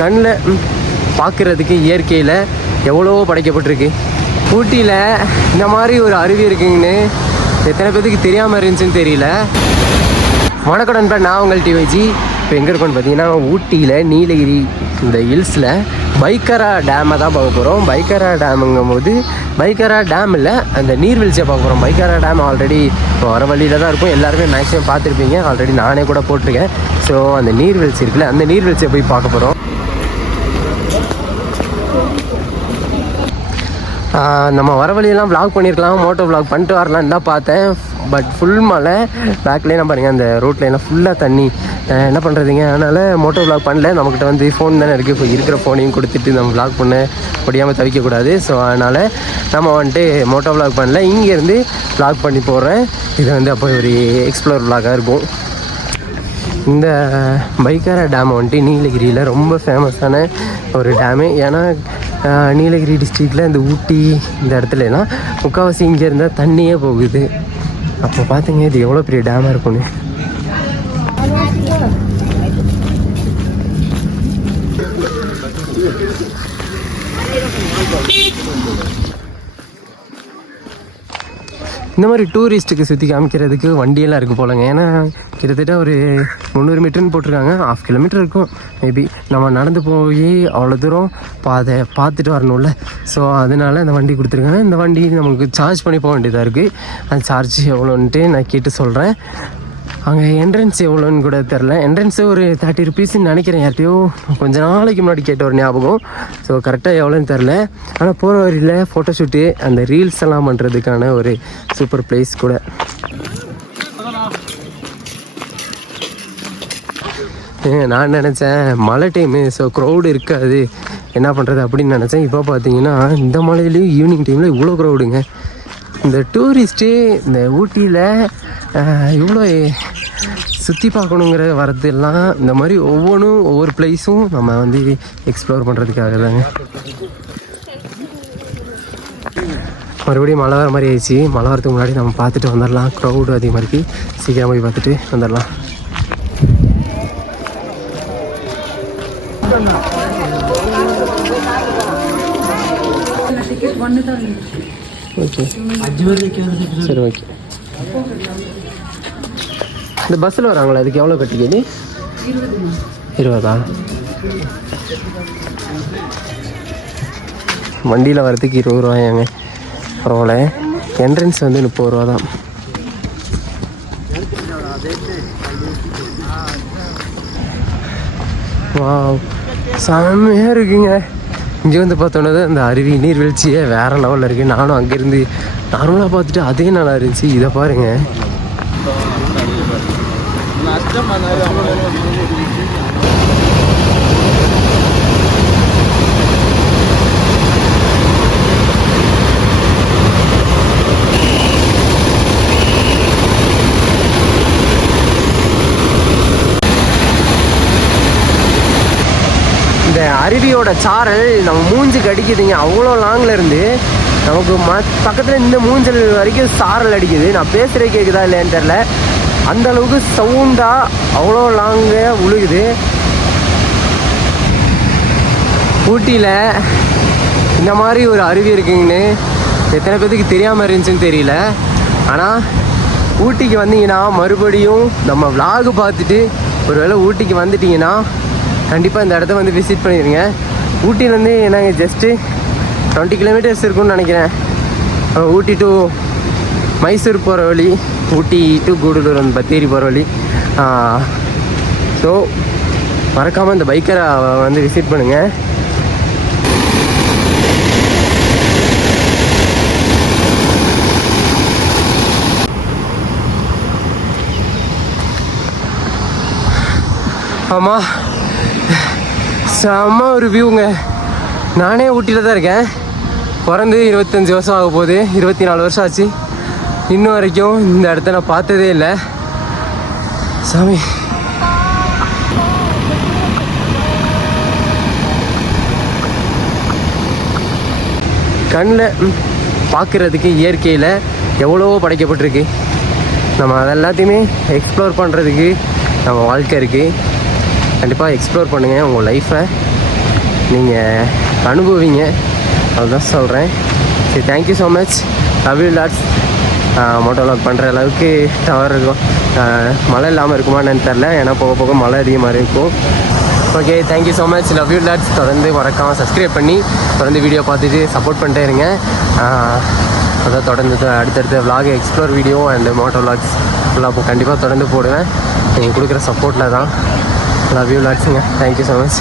கண்ணில் பார்க்குறதுக்கு இயற்கையில் எவ்வளவோ படைக்கப்பட்டிருக்கு. ஊட்டியில் இந்த மாதிரி ஒரு அருவி இருக்குங்கன்னு எத்தனை பேருக்கு தெரியாமல் இருந்துச்சுன்னு தெரியல. வணக்கம் நண்பா, நான் உங்கள் டிவைஜி. இப்போ எங்கே இருக்கோன்னு பார்த்தீங்கன்னா ஊட்டியில் நீலகிரி இந்த ஹில்ஸில் பைக்கரா டேமை தான் பார்க்க போகிறோம். பைக்கரா டேமுங்கும் போது பைக்கரா டேம் இல்லை, அந்த நீர்வீழ்ச்சியை பார்க்க போகிறோம். பைக்கரா டேம் ஆல்ரெடி வர வழியில் தான் இருக்கும், எல்லாருமே மேக்ஸிமம் பார்த்துருப்பீங்க. ஆல்ரெடி நானே கூட போட்டிருக்கேன். ஸோ அந்த நீர்வீழ்ச்சி இருக்குல்ல, அந்த நீர்வீழ்ச்சியை போய் பார்க்க போகிறோம். நம்ம வர வழியெல்லாம் வ்ளாக் பண்ணியிருக்கலாம், மோட்டோ வ்ளாக் பண்ணிட்டு வரலான்னு தான் பார்த்தேன். பட் ஃபுல் மழை, பேக்லேயே நான் பாருங்கள் அந்த ரோட்லாம் ஃபுல்லாக தண்ணி. என்ன பண்ணுறதுங்க, அதனால் மோட்டோ வ்ளாக் பண்ணல. நம்மக்கிட்ட வந்து ஃபோன் தானே இருக்குது, இப்போ இருக்கிற ஃபோனையும் கொடுத்துட்டு நம்ம வ்ளாக் பண்ண முடியாமல் தவிக்கக்கூடாது. ஸோ அதனால் நம்ம வந்துட்டு மோட்டோ வ்ளாக் பண்ணல, இங்கேருந்து வ்ளாக் பண்ணி போடுறேன். இது வந்து அப்போ ஒரு எக்ஸ்ப்ளோர் வ்ளாகாக இருக்கும். இந்த பைக்கரா டேம் வந்துட்டு நீலகிரியில் ரொம்ப ஃபேமஸான ஒரு டேமு. ஏன்னா நீலகிரி டிஸ்ட்ரிக்டில் இந்த ஊட்டி இந்த இடத்துலலாம் முக்கால்வாசி இங்கே இருந்தால் தண்ணியே போகுது. அப்போ பார்த்தீங்க இது எவ்வளோ பெரிய டேமாக இருக்கும்னு. இந்த மாதிரி டூரிஸ்ட்டுக்கு சுற்றி காமிக்கிறதுக்கு வண்டியெல்லாம் இருக்குது போலங்க. ஏன்னா கிட்டத்தட்ட ஒரு 300 மீட்டர்னு போட்டிருக்காங்க. 1/2 கிலோமீட்டர் இருக்கும் மேபி. நம்ம நடந்து போய் அவ்வளோ தூரம் அதை பார்த்துட்டு வரணும்ல. ஸோ அதனால இந்த வண்டி கொடுத்துருக்காங்க. இந்த வண்டி நமக்கு சார்ஜ் பண்ணி போக வேண்டியதாக இருக்குது. அந்த சார்ஜ் எவ்வளோன்ட்டு நான் கேட்டு சொல்கிறேன். அங்கே என்ட்ரன்ஸ் எவ்வளோன்னு கூட தெரில. என்ட்ரன்ஸு ஒரு 30 ருபீஸ்ன்னு நினைக்கிறேன். யார்ட்டையோ கொஞ்சம் நாளைக்கு முன்னாடி கேட்ட ஒரு ஞாபகம். ஸோ கரெக்டாக எவ்வளோன்னு தெரில. ஆனால் போகிற வரையில் ஃபோட்டோஷூட்டு அந்த ரீல்ஸ் எல்லாம் பண்ணுறதுக்கான ஒரு சூப்பர் பிளேஸ் கூட. நான் நினச்சேன் மழை டைமு, ஸோ க்ரௌடு இருக்காது, என்ன பண்ணுறது அப்படின்னு நினச்சேன். இப்போ பார்த்தீங்கன்னா இந்த மழையிலையும் ஈவினிங் டைமில் இவ்வளோ க்ரௌடுங்க. இந்த டூரிஸ்ட்டு இந்த ஊட்டியில் இவ்வளோ சுற்றி பார்க்கணுங்கிற வரதெல்லாம் இந்த மாதிரி ஒவ்வொரு பிளேஸும் நம்ம வந்து எக்ஸ்ப்ளோர் பண்ணுறதுக்காக தாங்க. மறுபடியும் மழை வர மாதிரி ஆயிடுச்சு. மழை வரதுக்கு முன்னாடி நம்ம பார்த்துட்டு வந்துடலாம். க்ரௌடு அதிகமாக இருக்குது, சீக்கிரம் போய் பார்த்துட்டு வந்துடலாம். ஓகே சரி, ஓகே. இந்த பஸ்ஸில் வராங்களா, அதுக்கு எவ்வளோ கட்டிக்கிது? 20. வண்டியில் வரதுக்கு 20 ரூபாயாங்க. பரவாயில்ல. என்ட்ரன்ஸ் வந்து 30 ரூபா தான். வா, செம்மையாக இருக்குங்க. இங்கே வந்து பார்த்தோன்னது அந்த அருவி நீர்வீழ்ச்சியே வேறு லெவலில் இருக்குது. நானும் அங்கேருந்து நார்மலாக பார்த்துட்டு அதே நல்லா இருந்துச்சு. இதை பாருங்கள். இந்த அருவியோட சாரல் நம்ம மூஞ்சுக்கு அடிக்குதுங்க. அவ்வளோ லாங்கில் இருந்து நமக்கு பக்கத்தில் இந்த மூஞ்சல் வரைக்கும் சாரல் அடிக்குது. நான் பேசுகிறே கேட்குதா இல்லையான்னு தெரில, அந்த அளவுக்கு சவுண்டாக அவ்வளோ லாங்காக உழுகுது. ஊட்டியில் இந்த மாதிரி ஒரு அருவி இருக்குங்கன்னு எத்தனை பேருக்கு தெரியாமல் இருந்துச்சுன்னு தெரியல. ஆனால் ஊட்டிக்கு வந்தீங்கன்னா மறுபடியும் நம்ம விலாகு பார்த்துட்டு ஒருவேளை ஊட்டிக்கு வந்துட்டிங்கன்னா கண்டிப்பாக இந்த இடத்த வந்து விசிட் பண்ணிடுங்க. ஊட்டிலேருந்து நாங்கள் ஜஸ்ட்டு 20 கிலோமீட்டர்ஸ் இருக்குன்னு நினைக்கிறேன். ஊட்டி டு மைசூர் போகிற வழி, ஊட்டி டு கூடலூர் வந்து பத்தேரி போகிற வழி. ஸோ மறக்காமல் இந்த பைக்கரை வந்து விசிட் பண்ணுங்கள். ஆமாம், செம்ம ஒரு வியூங்க. நானே ஊட்டியில் தான் இருக்கேன். பிறந்து 25 வருஷம் ஆக போகுது, 24 வருஷம் ஆச்சு. இன்னும் வரைக்கும் இந்த இடத்த நான் பார்த்ததே இல்லை. சாமி, கண்ணில் பார்க்குறதுக்கு இயற்கையில் எவ்வளவோ படைக்கப்பட்டிருக்கு. நம்ம அதெல்லாத்தையுமே எக்ஸ்ப்ளோர் பண்ணுறதுக்கு நம்ம வாழ்க்கை இருக்குது. கண்டிப்பாக எக்ஸ்ப்ளோர் பண்ணுங்கள் உங்கள் லைஃப்பை. நீங்கள் அனுபவிங்க, அதுதான் சொல்கிறேன். சரி, thank you so much. Love you lots. Moto vlog பண்ணுற அளவுக்கு டவர் இருக்கும். மழை இல்லாமல் இருக்குமான்னு தெரில, ஏன்னா போக போக மழை அதிகமாக இருக்கும். Okay, thank you so much. Love you lots. தொடர்ந்து மறக்காமல் சப்ஸ்கிரைப் பண்ணி தொடர்ந்து வீடியோ பார்த்துட்டு சப்போர்ட் பண்ணிட்டே இருங்க. அதான் தொடர்ந்து அடுத்தடுத்த vlog, explore video and moto vlogs ஃபுல்லாக கண்டிப்பாக தொடர்ந்து போடுவேன். நீங்கள் கொடுக்குற சப்போர்ட்டில் தான். லவ் யூ லாட்ஸுங்க. Thank you so much.